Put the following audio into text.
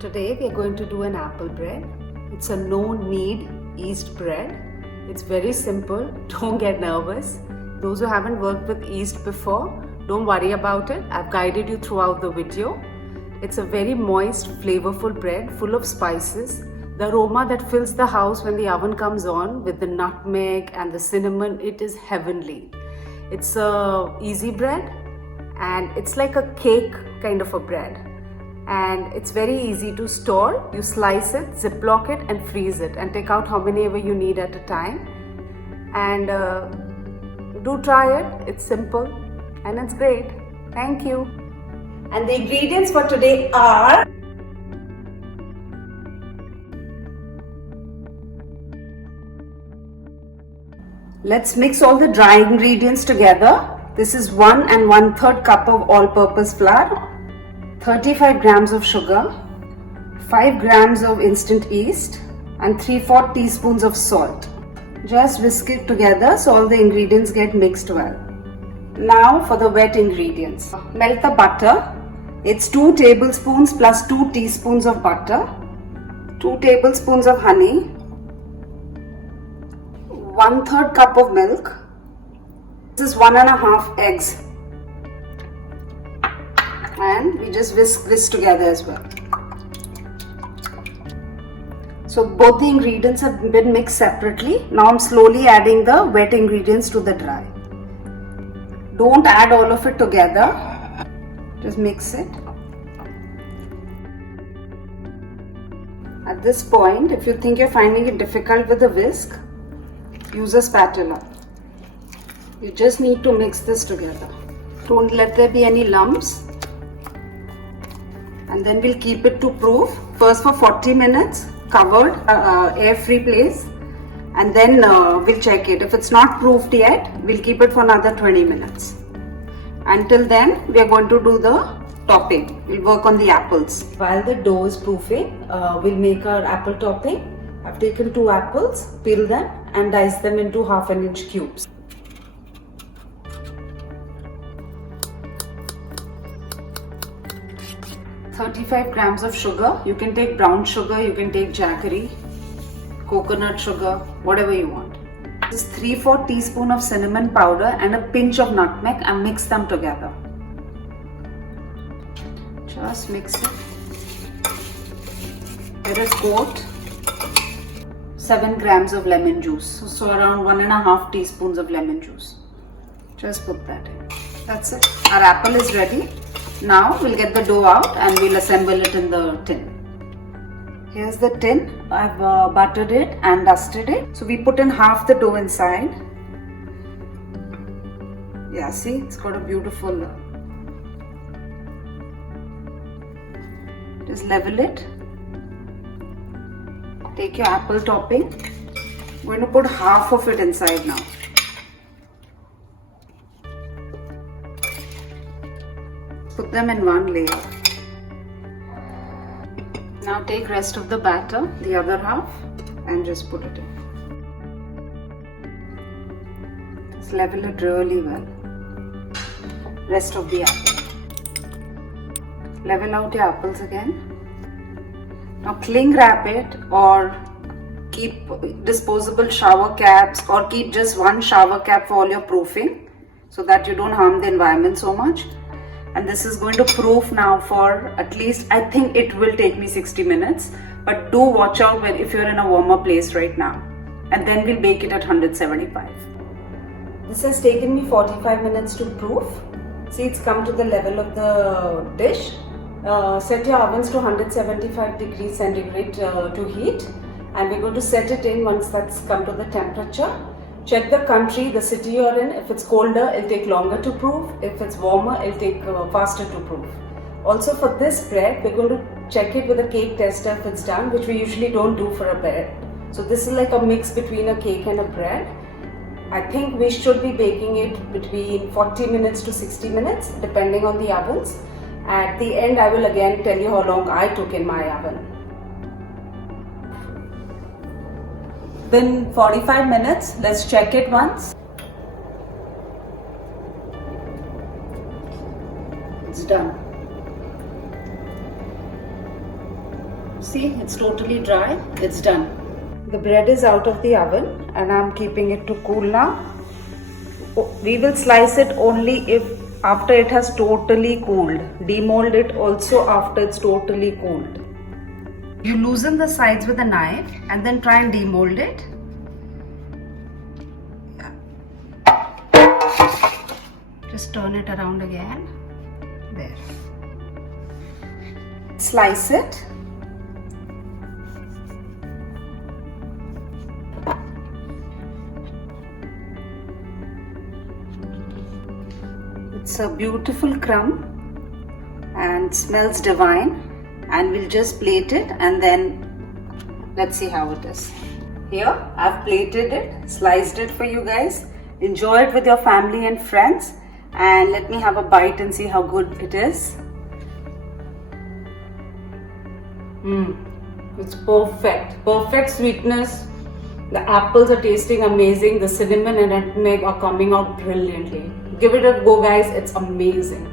Today we are going to do an apple bread. It's a no-knead yeast bread. It's very simple. Don't get nervous. Those who haven't worked with yeast before, don't worry about it. I've guided you throughout the video. It's a very moist, flavorful bread full of spices. The aroma that fills the house when the oven comes on with the nutmeg and the cinnamon, it is heavenly. It's a easy bread and it's like a cake kind of a bread. And it's very easy to store. You slice it, ziplock it and freeze it and take out how many ever you need at a time. And do try it. It's simple and it's great. Thank you. And the ingredients for today are let's mix all the dry ingredients together. This is 1 1/3 cup of all-purpose flour, 35 grams of sugar, 5 grams of instant yeast and 3/4 teaspoons of salt. Just whisk it together so all the ingredients get mixed well. Now for the wet ingredients. Melt the butter. It's 2 tablespoons plus 2 teaspoons of butter, 2 tablespoons of honey, 1/3 cup of milk. This is 1 1/2 eggs. And we just whisk this together as well. So both the ingredients have been mixed separately. Now I'm slowly adding the wet ingredients to the dry. Don't add all of it together. Just mix it. At this point, if you think you're finding it difficult with the whisk, use a spatula. You just need to mix this together. Don't let there be any lumps. And then we'll keep it to proof first for 40 minutes covered, air-free place, and then we'll check it. If it's not proofed yet, we'll keep it for another 20 minutes. Until then, we are going to do the topping. We'll work on the apples. While the dough is proofing, we'll make our apple topping. I've taken 2 apples, peel them and dice them into 1/2 inch cubes. 35 grams of sugar. You can take brown sugar, you can take jaggery, coconut sugar, whatever you want. This is 3/4 teaspoon of cinnamon powder and a pinch of nutmeg and mix them together. Just mix it. Let us coat 7 grams of lemon juice. So around 1 1/2 teaspoons of lemon juice. Just put that in. That's it. Our apple is ready. Now we'll get the dough out and we'll assemble it in the tin. Here's the tin. I've buttered it and dusted it. So we put in half the dough inside. Yeah, see, it's got a beautiful. Just level it. Take your apple topping. I'm going to put half of it inside now. Put them in one layer. Now take rest of the batter, the other half, and just put it in. Just level it really well. Rest of the apple. Level out your apples again. Now cling wrap it or keep disposable shower caps or keep just one shower cap for all your proofing so that you don't harm the environment so much. And this is going to proof now for at least, I think it will take me 60 minutes, but do watch out if you're in a warmer place right now. And then we'll bake it at 175. This has taken me 45 minutes to proof. See, it's come to the level of the dish. Set your ovens to 175 degrees centigrade to heat, and we're going to set it in once that's come to the temperature. Check the country, the city you're in. If it's colder, it'll take longer to proof. If it's warmer, it'll take faster to proof. Also for this bread, we're going to check it with a cake tester if it's done, which we usually don't do for a bread. So this is like a mix between a cake and a bread. I think we should be baking it between 40 minutes to 60 minutes, depending on the ovens. At the end, I will again tell you how long I took in my oven. Been 45 minutes. Let's check it once. It's done. See, it's totally dry. It's done. The bread is out of the oven and I'm keeping it to cool now. We will slice it only if after it has totally cooled. Demold it also after it's totally cooled. You loosen the sides with a knife and then try and demold it. Just turn it around again. There. Slice it. It's a beautiful crumb and smells divine, and we'll just plate it and then let's see how it is. Here I've plated it, sliced it for you guys. Enjoy it with your family and friends, and let me have a bite and see how good it is. It's perfect sweetness. The apples are tasting amazing. The cinnamon and nutmeg are coming out brilliantly. Give it a go, guys. It's amazing.